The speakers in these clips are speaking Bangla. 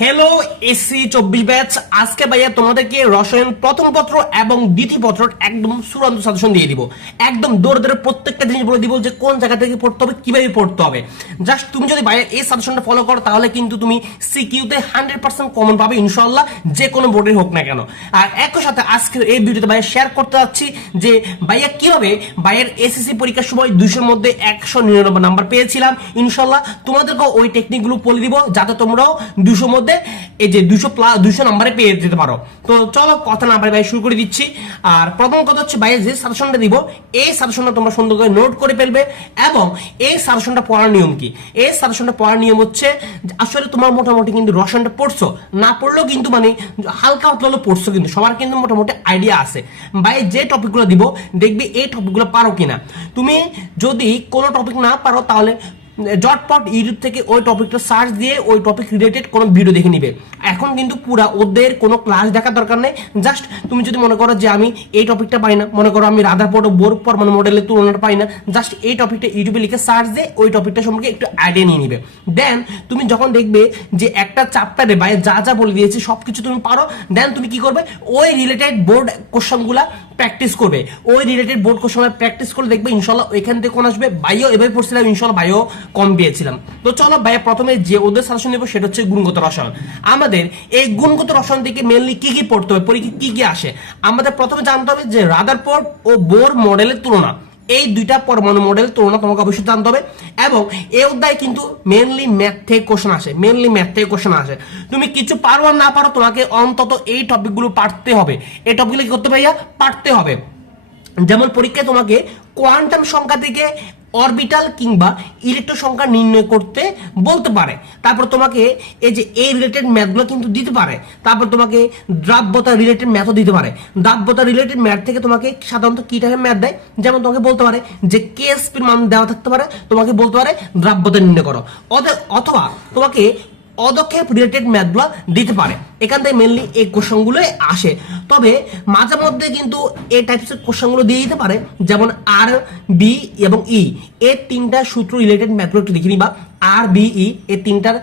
হ্যালো এসি চব্বিশ ব্যাচ। আজকে ভাইয়া তোমাদেরকে রসায়ন প্রথম পত্র এবং দ্বিতীয় পত্র একদম চূড়ান্ত সাজেশন দিয়ে দিব। একদম দৌড়ে দৌড়ে প্রত্যেকটা জিনিস বলে দিব যে কোন জায়গা থেকে পড়তে হবে, কীভাবে পড়তে হবে। জাস্ট তুমি যদি ভাইয়া এই সাজেশনটা ফলো করো, তাহলে কিন্তু তুমি সিকিউতে হান্ড্রেড পার্সেন্ট কমন পাবে ইনশাল্লাহ যে কোনো বোর্ডে হোক না কেন। আর একই সাথে আজকের এই ভিডিওতে ভাইয়া শেয়ার করতে যাচ্ছি যে ভাইয়া কীভাবে ভাইয়ের এসএসসি পরীক্ষার সময় দুশোর মধ্যে একশো নিরানব্বই নাম্বার পেয়েছিলাম। ইনশাল্লাহ তোমাদেরকেও ওই টেকনিকগুলো বলে দিব, যাতে তোমরাও দুশোর মধ্যে এই যে দুশো প্লাস দুশো নাম্বারে পেয়ে যেতে পারো। তো চলো কথা না ভাই শুরু করে দিচ্ছি। আর প্রথম কথা হচ্ছে ভাইয়ের যে সাজেশনটা দিব, এই সাজেশনটা তোমরা সুন্দর করে নোট করে ফেলবে এবং এই সাজেশনটা পড়ার নিয়ম কি? এই সাজেশনটা পড়ার নিয়ম হচ্ছে আসলে তোমার মোটামুটি কিন্তু রসায়নটা পড়ছো। না পড়লেও কিন্তু মানে হালকা হালকা হলেও পড়ছো কিন্তু। সবার কিন্তু মোটামুটি আইডিয়া আছে। ভাই যে টপিকগুলো দিব, দেখবি এই টপিকগুলো পারো কিনা। তুমি যদি কোনো টপিক না পারো তাহলে জটপট ইউটিউব থেকে ওই টপিকটা সার্চ দিয়ে ওই টপিক রিলেটেড কোনো ভিডিও দেখে নিবে। এখন কিন্তু পুরা ওদের কোনো ক্লাস দেখার দরকার নেই। জাস্ট তুমি যদি মনে করো যে আমি এই টপিকটা পাই না, মনে করো আমি রাধারপট ও বোর পরমাণু মডেলের তুলনাটা পাই না জাস্ট এই টপিকটা ইউটিউবে লিখে সার্চ দিয়ে ওই টপিকটা সম্পর্কে একটু আইডিয়া নিয়ে নিবে। দেন তুমি যখন দেখবে যে একটা চ্যাপ্টারে বা যা যা বলে দিয়েছে সব কিছু তুমি পারো দেন তুমি কি করবে? ওই রিলেটেড বোর্ড কোশ্চেনগুলা প্র্যাকটিস করবে। ওই রিলেটেড বোর্ড কোশ্চেন প্র্যাকটিস করে দেখবে ইনশাল্লাহ ওইখান থেকে কোন আসবে? বাইও এভাবে পড়ছিলাম ইনশাল্লাহ বাইও কম পেয়েছিলাম। তো চলো ভাইয়া প্রথমে যে ওদের সাজেশন নেব সেটা হচ্ছে গুণগত রসায়ন। আমাদের এই গুণগত রসায়ন থেকে মেনলি কি কি পড়তে হবে পরীক্ষা কি কি আসে? আমাদের প্রথমে জানতে হবে যে রাদারফোর্ড ও বোর মডেলের তুলনা। এই দুইটা পরমাণু মডেল তুলনা তোমাকে অবশ্যই জানতে হবে। এবং এই অধ্যায় কিন্তু মেনলি ম্যাথ থেকে কোশ্চেন আসে মেনলি ম্যাথ থেকে কোশ্চেন আসে। তুমি কিছু পারো আর না পারো তোমাকে অন্তত এই টপিকগুলো পারতে হবে। এই টপিকগুলো কি করতে ভাইয়া? পারতে হবে। যেমন পরীক্ষায় তোমাকে কোয়ান্টাম সংখ্যা থেকে অরবিটাল কিংবা ইলেকট্রন সংখ্যা নির্ণয় করতে বলতে পারে। তারপর তোমাকে এই যে এই রিলেটেড ম্যাথগুলো কিন্তু দিতে পারে। তারপর তোমাকে দ্রাব্যতা রিলেটেড ম্যাথও দিতে পারে। দ্রাব্যতা রিলেটেড ম্যাথ থেকে তোমাকে সাধারণত কী টাইপের ম্যাথ দেয়? যেমন তোমাকে বলতে পারে যে কেএসপির মান দেওয়া থাকতে পারে, তোমাকে বলতে পারে দ্রাব্যতা নির্ণয় করো। অথ- অথবা তোমাকে অদক্ষেপ রিলেটেড ম্যাথগুলো দিতে পারে। এখান থেকে মেনলি এই কোশ্চেনগুলো আসে। তবে মাঝে মধ্যে কিন্তু এই টাইপসের কোশ্চেনগুলো দিয়ে দিতে পারে, যেমন আর বি এবং ই এর তিনটা সূত্র রিলেটেড ম্যাথগুলো একটু দেখে নিবা। আর বি ই এই তিনটার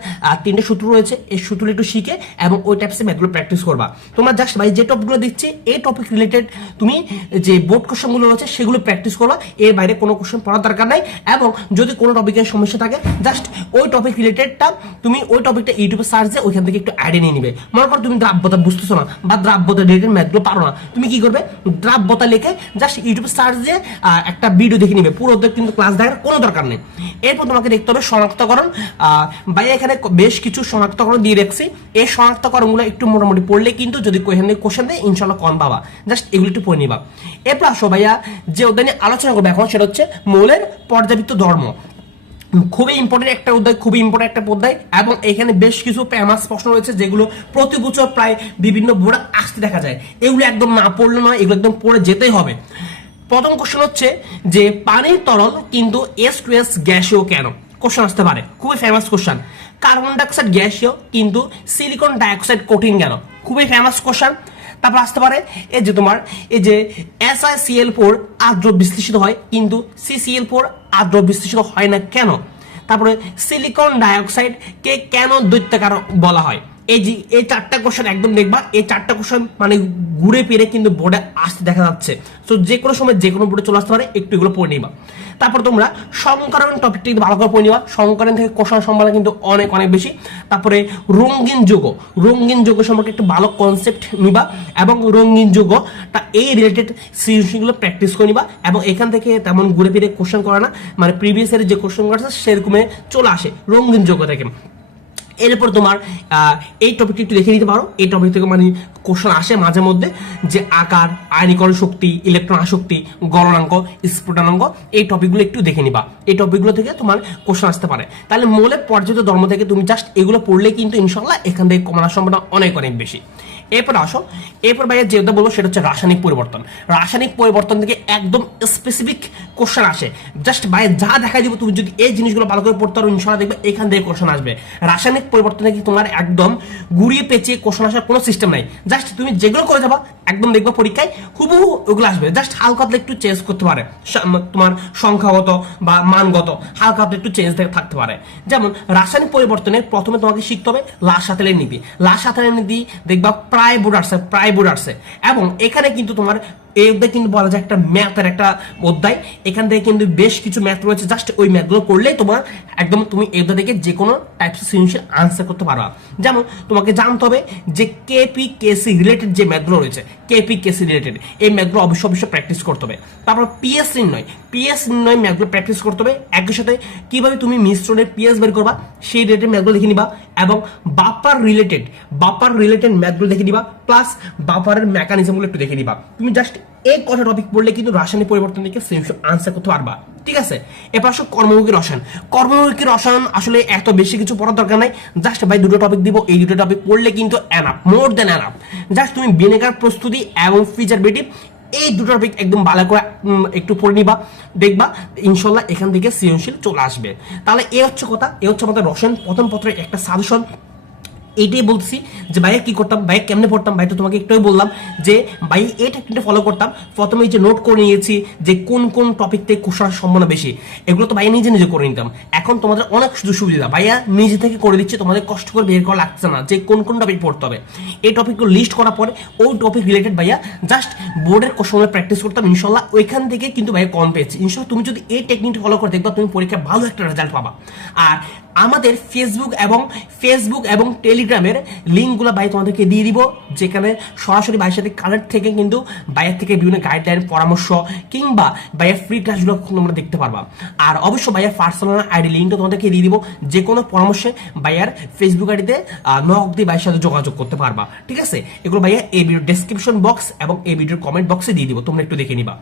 তিনটা সূত্র রয়েছে এই সূত্রগুলো একটু শিখে এবং ওই টাইপসের ম্যাথগুলো প্র্যাকটিস করবা। তোমরা জাস্ট ভাই যে টপিকগুলো দিচ্ছি এই টপিক রিলেটেড তুমি যে বোর্ড কোশ্চেনগুলো রয়েছে, সেগুলো প্র্যাকটিস করবা। এর বাইরে কোনো কোশ্চেন পড়ার দরকার নাই এবং যদি কোনো টপিকের সমস্যা থাকে জাস্ট ওই টপিক রিলেটেডটা তুমি ওই টপিকটা ইউটিউবে সার্চ দিয়ে ওইখান থেকে একটু আইডিয়া নিয়ে নিবে। মনে করো তুমি দ্রাব্যতা বুঝতেছো না বা দ্রাব্যতা রিলেটেড ম্যাথগুলো পারো না, তুমি কি করবে? দ্রাব্যতা লিখে জাস্ট ইউটিউবে সার্চ দিয়ে একটা ভিডিও দেখে নিবে। পুরো কিন্তু ক্লাস দেখার কোনো দরকার নেই। এরপর তোমাকে দেখতে হবে শনাক্তকরণ। আহ, ভাই এখানে বেশ কিছু শনাক্তকরণ দিয়ে রাখছি। এই শনাক্তকরণগুলো একটু মোটামুটি পড়লে কিন্তু যদি থেকে কোশ্চেন দেয় ইনশাল্লাহ কম পাবা। জাস্ট এগুলো একটু পড়ে নিবা। এরপর আসো ভাইয়া যে ওদের নিয়ে আলোচনা করব এখন সেটা হচ্ছে মৌলের পর্যাবৃত্ত ধর্ম। খুবই ইম্পর্টেন্ট একটা অধ্যায় খুবই ইম্পর্টেন্ট একটা অধ্যায় এবং এখানে বেশ কিছু ফেমাস প্রশ্ন রয়েছে যেগুলো প্রতি বছর প্রায় বিভিন্ন বোর্ডে আসতে দেখা যায়। এগুলো একদম না পড়লে নয় এগুলো একদম পড়ে যেতেই হবে। প্রথম কোশ্চেন হচ্ছে যে পানির তরল কিন্তু এস টু এস গ্যাসেও কেন? কোশ্চেন আসতে পারে। খুবই ফেমাস কোশ্চেন কার্বন ডাইঅক্সাইড গ্যাসীয় কিন্তু সিলিকন ডাইঅক্সাইড কঠিন কেন খুবই ফেমাস কোশ্চেন তারপর আসতে পারে, এই যে তোমার, এই যে এস আই সিএল ফোর আদ্র বিশ্লেষিত হয়, কিন্তু সিসিএল ফোর আদ্র বিশ্লেষিত হয় না কেন? তারপরে সিলিকন ডাইঅক্সাইড কে কেন দৈত্যাকার বলা হয়? এই যে, এই চারটা কোশ্চেন একদম দেখবা, এই চারটা কোশ্চেন মানে ঘুরে ফিরে কিন্তু বোর্ডে আসতে দেখা যাচ্ছে। তো যে কোনো সময় যে কোনো বোর্ডে চলে আসতে পারে, একটু এগুলো পড়ে নিবা। তারপর তোমরা সংকরণ টপিকটি কিন্তু ভালো করে পড়ে নিবা। সংকরণ থেকে কোশ্চেন সম্ভাবনা কিন্তু অনেক অনেক বেশি। তারপরে রঙিন যুগ। রঙিন যুগ সম্পর্কে একটু ভালো কনসেপ্ট নিবা এবং রঙিন যুগটা এই রিলেটেড সৃজনশীলগুলো প্র্যাকটিস করে নিবা এবং এখান থেকে তেমন ঘুরে ফিরে কোশ্চেন করে না। মানে প্রিভিয়াস ইয়ারে যে কোশ্চেন করেছে সেরকমে চলে আসে রঙিন যুগ থেকে। এরপর তোমার এই টপিকটি একটু দেখে নিতে পারো। এই টপিক থেকে মানে কোশ্চেন আসে মাঝে মধ্যে যে আকার আয়নীকরণ শক্তি ইলেকট্রন আসক্তি, গলনাঙ্ক, স্ফুটনাঙ্ক, এই টপিকগুলো একটু দেখে নিবা। এই টপিকগুলো থেকে তোমার কোশ্চেন আসতে পারে। তাহলে মৌলের পর্যাপ্ত ধর্ম থেকে তুমি জাস্ট এগুলো পড়লে কিন্তু ইনশাল্লাহ এখান থেকে কমানোর সম্ভাবনা অনেক অনেক বেশি। এরপর আসো। এরপর ভাইয়া যেটা বলব সেটা হচ্ছে রাসায়নিক পরিবর্তন। রাসায়নিক পরিবর্তন থেকে একদম স্পেসিফিক কোশ্চেন আসে। জাস্ট ভাই যা দেখা দিব, তুমি যদি এই জিনিসগুলো ভালো করে পড়তে পারো ইনশাল্লাহ দেখবে এখান থেকে কোশ্চেন আসবে। রাসায়নিক পরিবর্তন কি তোমার একদম গুড়িয়ে পেঁচিয়ে কোশ্চেন আসার কোনো সিস্টেম নাই। জাস্ট তুমি যেগুলো করে যাবা একদম দেখবা পরীক্ষায় হুবহু ওগুলো আসবে। জাস্ট হালকা হাতে একটু চেঞ্জ করতে পারে। তোমার সংখ্যাগত বা মানগত হালকা হাতে একটু চেঞ্জ থাকতে পারে। যেমন রাসায়নিক পরিবর্তনে প্রথমে তোমাকে শিখতে হবে লাশ সাথেলের নীতি লাশ সাথেলের নীতি দেখবা প্রায় বোর্ড আসছে, প্রায় বোর্ড আসছে। এবং এখানে কিন্তু তোমার এই অধ্যায় কিন্তু বলা যায় একটা ম্যাথের একটা অধ্যায়। এখান থেকে কিন্তু বেশ কিছু ম্যাথ রয়েছে। জাস্ট ওই ম্যাথগুলো করলেই তোমার একদম তুমি এই অধ্যায় থেকে যে কোনো টাইপস সৃজনশীল আনসার করতে পারবা। যেমন তোমাকে জানতে হবে যে কেপি কেসি রিলেটেড যে ম্যাথগুলো রয়েছে কেপি কেসি রিলেটেড এই ম্যাথগুলো অবশ্যই অবশ্যই প্র্যাকটিস করতে হবে। তারপর পিএস নির্ণয়। পিএস নির্ণয় ম্যাথগুলো প্র্যাকটিস করতে হবে। একই সাথে কীভাবে তুমি মিশ্রণের পিএস বের করবা, সেই রিলেটেড ম্যাথগুলো দেখে নিবা এবং বাপার রিলেটেড বাপার রিলেটেড ম্যাথগুলো দেখে নিবা। প্লাস বাপারের মেকানিজমগুলো একটু দেখে নিবা। তুমি জাস্ট এই কটা টপিক পড়লে কিন্তু রাসায়নিক পরিবর্তন থেকে আনসার করতে পারবা। ঠিক আছে? এবার আসো কর্মমুখী রসায়ন। কর্মমুখী রসায়ন আসলে এত বেশি কিছু পড়ার দরকার নাই। জাস্ট ভাই দুটো টপিক দিব, এই দুটো টপিক পড়লে কিন্তু অ্যানাপ মোর দেন অ্যানাপ জাস্ট তুমি ভিনেগার প্রস্তুতি এবং ফিচারবিলিটি এই দুটো টপিক একদম ভালো করে একটু পড়ে নিবা। দেখবা, ইনশাল্লাহ এখান থেকে সৃজনশীল চলে আসবে। তাহলে এ হচ্ছে কথা, এ হচ্ছে আমাদের রসায়ন। প্রথম পত্রের একটা সাজেশন এইটাই বলছি যে ভাইয়া কি করতাম, ভাইয়া কেমনে পড়তাম, ভাই তো তোমাকে একটুই বললাম যে ভাই এই টেকনিকটা ফলো করতাম। প্রথমে যে নোট করে নিয়েছি যে কোন কোন টপিক থেকে সম্ভাবনা বেশি। এগুলো তো ভাইয়া নিজে নিজে করে নিতাম। এখন তোমাদের অনেক সুযোগ সুবিধা। ভাইয়া নিজে থেকে করে দিচ্ছে, তোমাদের কষ্ট করে বের করা লাগছে না যে কোন কোন টপিক পড়তে হবে। এই টপিকগুলো লিস্ট করার পরে ওই টপিক রিলেটেড ভাইয়া জাস্ট বোর্ডের কোশ্চেনগুলো প্র্যাকটিস করতাম, ইনশাল্লাহ ওইখান থেকে কিন্তু ভাইয়া কম পেয়েছি। ইনশাল্লাহ তুমি যদি এই টেকনিকটা ফলো করে দেখবা, তুমি পরীক্ষায় ভালো একটা রেজাল্ট পাবা। আর আমাদের ফেসবুক এবং ফেসবুক এবং টেলিগ্রামের লিঙ্কগুলো ভাই তোমাদেরকে দিয়ে দিব, যেখানে সরাসরি ভাইয়ের সাথে কানেক্ট থেকে কিন্তু বাইরের থেকে বিভিন্ন গাইডলাইন পরামর্শ কিংবা ভাইয়ের ফ্রি ক্লাসগুলো তোমরা দেখতে পারবা। আর অবশ্যই ভাইয়ের পার্সোনাল আইডি লিঙ্কটা তোমাদেরকে দিয়ে দিব, যে কোনো পরামর্শে ভাইয়ার ফেসবুক আইডিতে নক দিয়ে ভাইয়ের সাথে যোগাযোগ করতে পারবা। ঠিক আছে? এগুলো ভাইয়া এই ভিডিও ডেসক্রিপশন বক্স এবং এই ভিডিওর কমেন্ট বক্সে দিয়ে দিব, তোমরা একটু দেখে নিবা।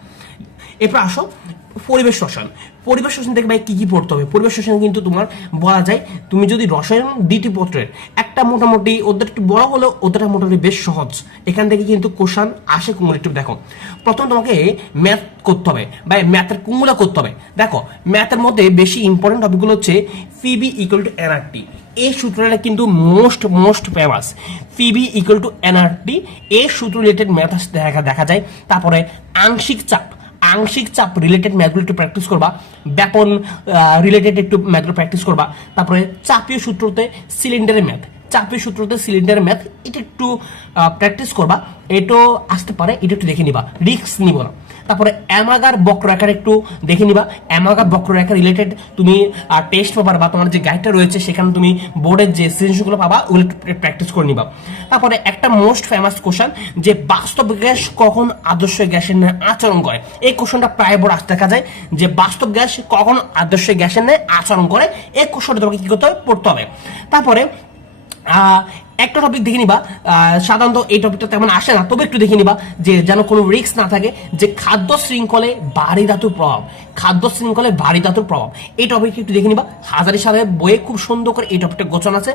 এরপর আসো, পরিবেশ রসায়ন পরিবেশ রসায়ন থেকে ভাই কি কি পড়তে হবে? পরিবেশ রসায়ন কিন্তু তোমার বলা যায়, তুমি যদি রসায়ন দ্বিতীয় পত্রের একটা মোটামুটি, ওদের একটু বড় হলেও ওদের মোটামুটি বেশ সহজ। এখান থেকে কিন্তু কোশ্চান আসে একটু দেখো। প্রথম তোমাকে ম্যাথ করতে হবে, বা ম্যাথের কুমুলা করতে হবে। দেখো ম্যাথের মধ্যে বেশি ইম্পর্টেন্ট টপিকগুলো হচ্ছে ফিবি ইকুয়াল টু এনআরটি এই সূত্রটা কিন্তু most most famous PV equal to NRT এই সূত্র রিলেটেড ম্যাথ দেখা দেখা যায়। তারপরে আংশিক চাপ। আংশিক চাপ রিলেটেড ম্যাথগুলো একটু প্র্যাকটিস করবা, ব্যাপন রিলেটেড একটু ম্যাথগুলো প্র্যাকটিস করবা। তারপরে চাপীয় সূত্রতে সিলিন্ডারের ম্যাথ চাপীয় সূত্রতে সিলিন্ডারের ম্যাথ এটা একটু প্র্যাকটিস করবা। এটাও আসতে পারে, এটা একটু দেখে নিবা। রিস্ক নিব না। তারপরে অ্যামাগার বক্ররেখার একটু দেখে নিবা। অ্যামাগার বক্ররেখা রিলেটেড তুমি টেস্ট পেপার বা তোমার যে গাইডটা রয়েছে, সেখানে তুমি বোর্ডের যে সৃজনশীলগুলো পাবা, ওগুলো প্র্যাকটিস করে নিবা। তারপরে একটা মোস্ট ফেমাস কোশ্চেন যে বাস্তব গ্যাস কখন আদর্শ গ্যাসের ন্যায় আচরণ করে? এই কোশ্চেনটা প্রায় বোর্ড আসতে দেখা যায়, যে বাস্তব গ্যাস কখন আদর্শ গ্যাসের ন্যায় আচরণ করে? এই কোশ্চেনটা তোমাকে কি করতে হবে? পড়তে হবে। তারপরে একটা টপিক দেখে নিবা। সাধারণত এই টপিকটা তেমন আসে না, তবে একটু দেখে নিবা যে যেন কোনো রিস্ক না থাকে যে খাদ্য শৃঙ্খলে ভারী ধাতুর প্রভাব। খাদ্য শৃঙ্খলে ভারী ধাতুর প্রভাব। এই টপিকটা একটু দেখে নিবা। হাজারি সাহেব বইয়ে খুব সুন্দর করে এই টপিকটা গোছানো আছে।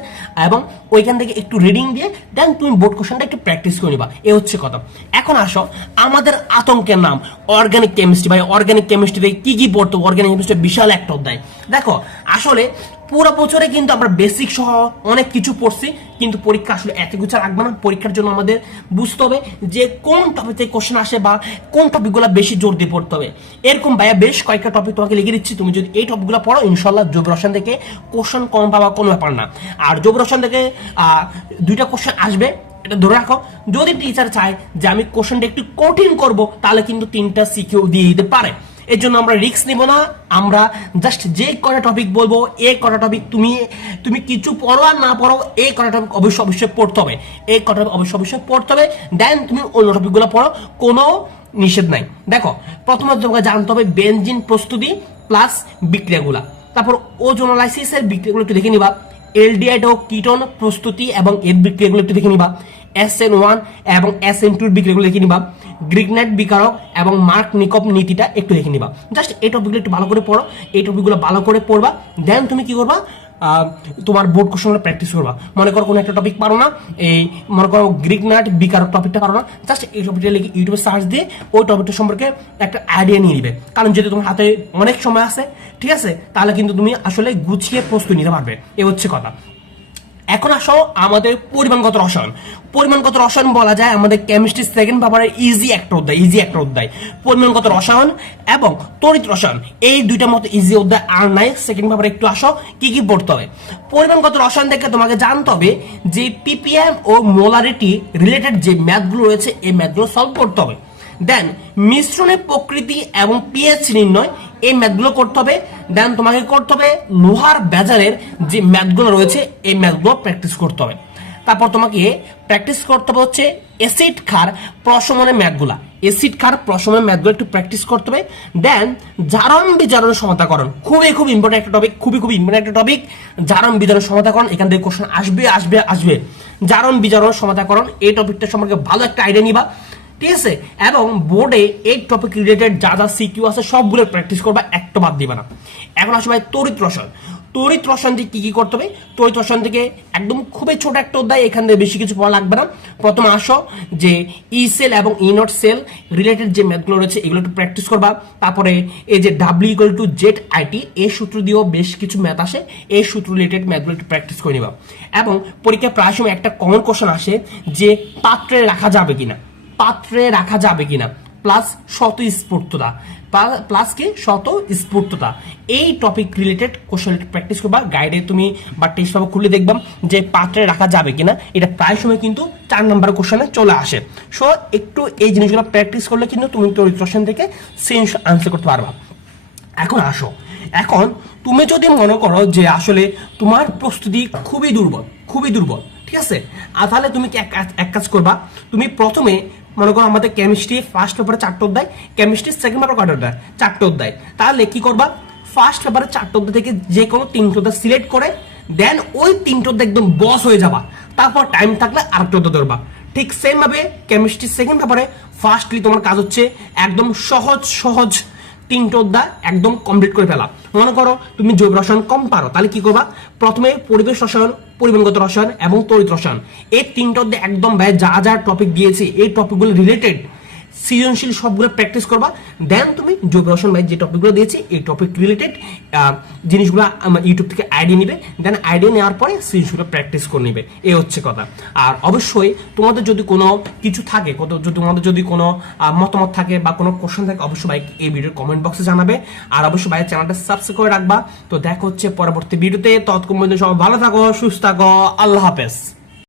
এবং ওইখান থেকে একটু রিডিং দিয়ে দেন তুমি বোর্ড কোশ্চেনটা একটু প্র্যাকটিস করে নিবা। এ হচ্ছে কথা। এখন আসো, আমাদের আতঙ্কের নাম অর্গানিক কেমিস্ট্রি ভাই অর্গানিক কেমিস্ট্রিতে কি কি পড়তো অর্গানিক কেমিস্ট্রি বিশাল একটা অধ্যায়। দেখো, আসলে পুরো বছরে কিন্তু আমরা বেসিক সহ অনেক কিছু পড়ছি। কিন্তু পরীক্ষা আসলে এত কিছু রাখবে না। পরীক্ষার জন্য আমাদের বুঝতে হবে যে কোন টপিক থেকে কোশ্চেন আসে বা কোন টপিকগুলো বেশি জোর দিয়ে পড়তে হবে। এরকম ভাইয়া বেশ কয়েকটা টপিক তোমাকে লিখে দিচ্ছি। তুমি যদি এই টপিকগুলো পড়ো ইনশাল্লাহ যোগ রসায়ন থেকে কোশ্চেন কম পাওয়া কোনো ব্যাপার না। আর যোগ রসায়ন থেকে দুইটা কোশ্চেন আসবে, এটা ধরে রাখো। যদি টিচার চায় যে আমি কোশ্চেনটা একটু কঠিন করব, তাহলে কিন্তু তিনটা সিকিউ দিয়ে দিতে পারে। এর জন্য আমরা রিস্ক নিব না। আমরা জাস্ট যে কটা টপিক বলব এই কটা টপিক তুমি তুমি কিছু পড়ো আর না পড়ো এই কটা টপিক অবশ্যই অবশ্যই পড়তে হবে। এই কটা টপিক অবশ্যই অবশ্যই পড়তে হবে। দেন তুমি অন্য টপিকগুলো পড়ো, কোনো নিষেধ নাই। দেখো, প্রথমত তোমাকে জানতে হবে বেনজিন প্রস্তুতি প্লাস বিক্রিয়াগুলা। তারপর ওজোনালাইসিসের বিক্রিয়াগুলো একটু দেখে নিবা। এলডিআইড ও কিটন প্রস্তুতি এবং এর বিক্রিয়াগুলো একটু দেখে নিবা। এস এন ওয়ান এবং এস এন টুর বিক্রিয়াগুলো লিখে নিবা? গ্রিগনেট বিকারক এবং মার্ক নিকপ নীতিটা একটু লিখে নিবা। জাস্ট এই টপিকগুলো একটু ভালো করে পড়ো। এই টপিকগুলো ভালো করে পড়বা। দেন তুমি কি করবা? তোমার বোর্ড কোশ্চেনগুলো প্র্যাকটিস করবা। মনে করো কোনো একটা টপিক পারো না, এই মনে করো গ্রিক বিকারক টপিকটা পারো না জাস্ট এই টপিকটা লিখে ইউটিউবে সার্চ দিয়ে ওই টপিকটা সম্পর্কে একটা আইডিয়া নিয়ে নিবে। কারণ যেহেতু তোমার হাতে অনেক সময় আছে, ঠিক আছে? তাহলে কিন্তু তুমি আসলে গুছিয়ে প্রস্তুতি নিতে পারবে। এ হচ্ছে কথা। এখন আসো আমাদের পরিমাণগত রসায়ন। পরিমাণগত রসায়ন বলা যায় আমাদের কেমিস্ট্রি সেকেন্ড পেপারের ইজি একটা অধ্যায় ইজি একটা অধ্যায়। পরিমাণগত রসায়ন এবং তড়িৎ রসায়ন, এই দুইটার মতো ইজি অধ্যায় আর নাই সেকেন্ড পেপারে একটু আসো, কি কি পড়তে হবে। পরিমাণগত রসায়ন থেকে তোমাকে জানতে হবে যে পিপিএম ও মোলারিটি রিলেটেড যে ম্যাথগুলো রয়েছে, এই ম্যাথগুলো সলভ করতে হবে। দেন মিশ্রণের প্রকৃতি এবং পিএইচ নির্ণয় এই ম্যাথগুলো করতে হবে। দেন তোমাকে করতে হবে লোহার বাজারের যে ম্যাথগুলো রয়েছে, এই ম্যাথগুলো প্র্যাকটিস করতে হবে। তারপর তোমাকে প্র্যাকটিস করতে হবে হচ্ছে অ্যাসিড খার প্রশমনের ম্যাথগুলা। অ্যাসিড খার প্রশমনের ম্যাথগুলো একটু প্র্যাকটিস করতে হবে। দেন জারণ বিজারণ সমতাকরণ খুবই খুব ইম্পর্টেন্ট একটা টপিক খুবই খুব ইম্পর্টেন্ট একটা টপিক জারণ বিজারণ সমতাকরণ এখান থেকে কোশ্চেন আসবে আসবে আসবে। জারণ বিজারণ সমতাকরণ এই টপিকটা সম্পর্কে ভালো একটা আইডিয়া নিবা। ঠিক আছে এবং বোর্ডে এই টপিক রিলেটেড যা যা সিকিউ আছে সবগুলো প্র্যাকটিস করবা, একটা বাদ দিবা না। এখন আসবে ভাই তড়িৎ রসায়ন। তড়িৎ রসায়ন থেকে কি কি করতে হবে? তড়িৎ রসায়ন থেকে একদম খুবই ছোট একটা অধ্যায়, এখান থেকে বেশি কিছু পড়া লাগবে না। প্রথমে আসো যে ই সেল এবং ই নট সেল রিলেটেড যে ম্যাথগুলো রয়েছে, এগুলো একটু প্র্যাকটিস করবা। তারপরে এই যে W equal to Z IT এই সূত্র দিয়েও বেশ কিছু ম্যাথ আসে। এই সূত্র রিলেটেড ম্যাথগুলো একটু প্র্যাকটিস করে নিবা। এবং পরীক্ষায় প্রায় সময় একটা কমন কোশ্চেন আসে যে পাত্রে রাখা যাবে কিনা। পাত্রে রাখা যাবে কিনা। প্লাস শত স্ফূর্ততা। প্লাস কি? শত স্ফূর্ততা। এই টপিক রিলেটেড কোশ্চেন প্র্যাকটিস করবা গাইডে তুমি বা টেস্ট পেপার খুলে দেখবাম যে পাত্রে রাখা যাবে কিনা। এটা প্রায় সময় কিন্তু চার নাম্বার কোশ্চেনে চলে আসে। সো একটু এই জিনিসগুলো প্র্যাকটিস করলে কিন্তু তুমি কোশ্চেন থেকে সেন্স আনসার করতে পারবা। এখন আসো। এখন তুমি যদি মনে করো যে আসলে তোমার প্রস্তুতি খুবই দুর্বল খুবই দুর্বল, ঠিক আছে? আর তাহলে তুমি এক কাজ করবা? তুমি প্রথমে মনে করো আমাদের কেমিস্ট্রি ফার্স্ট পেপারে চারটে অধ্যায় কেমিস্ট্রি সেকেন্ড পেপার কয়টা অধ্যায়? চারটে অধ্যায়। তাহলে কি করবা? ফার্স্ট পেপারে চারটে অধ্যায় থেকে যে কোনো তিনটে অধ্যায় সিলেক্ট করে দেন ওই তিনটে অধ্যায় একদম বস হয়ে যাবা। তারপর টাইম থাকলে আরেকটা অধ্যায় ধরবা। ঠিক সেম ভাবে কেমিস্ট্রি সেকেন্ড পেপারে ফার্স্টলি তোমার কাজ হচ্ছে একদম সহজ সহজ তিনটে অধ্যায় একদম কমপ্লিট করে ফেলা। মনে করো তুমি জৈব রসায়ন কম পারো, তাহলে কি করবা? প্রথমে পরিবেশ রসায়ন পরিবহনগত রসায়ন এবং তড়িৎ রসায়ন। এই তিনটে অধ্যায় একদম ভাই যা যা টপিক দিয়েছে, এই টপিকগুলো রিলেটেড সৃজনশীল সবগুলো প্র্যাকটিস করবা। দেন তুমি জৈব রসায়ন ভাই যে টপিকগুলো দিয়েছি, এই টপিক রিলেটেড জিনিসগুলো ইউটিউব থেকে আইডিয়া নিবে। দেন আইডিয়া নেওয়ার পরে সৃজনশীল প্র্যাকটিস করে নিবে। এই হচ্ছে কথা। আর অবশ্যই তোমাদের যদি কোনো কিছু থাকে, কত যদি তোমাদের যদি কোনো মতামত থাকে বা কোনো কোশ্চেন থাকে, অবশ্যই ভাই এই ভিডিওর কমেন্ট বক্সে জানাবে। আর অবশ্যই ভাই চ্যানেলটা সাবস্ক্রাইব করে রাখবা। তো দেখা হচ্ছে পরবর্তী ভিডিওতে তৎক্ষণ সবাই ভালো থাকো, সুস্থ থাকো। আল্লাহ হাফেজ।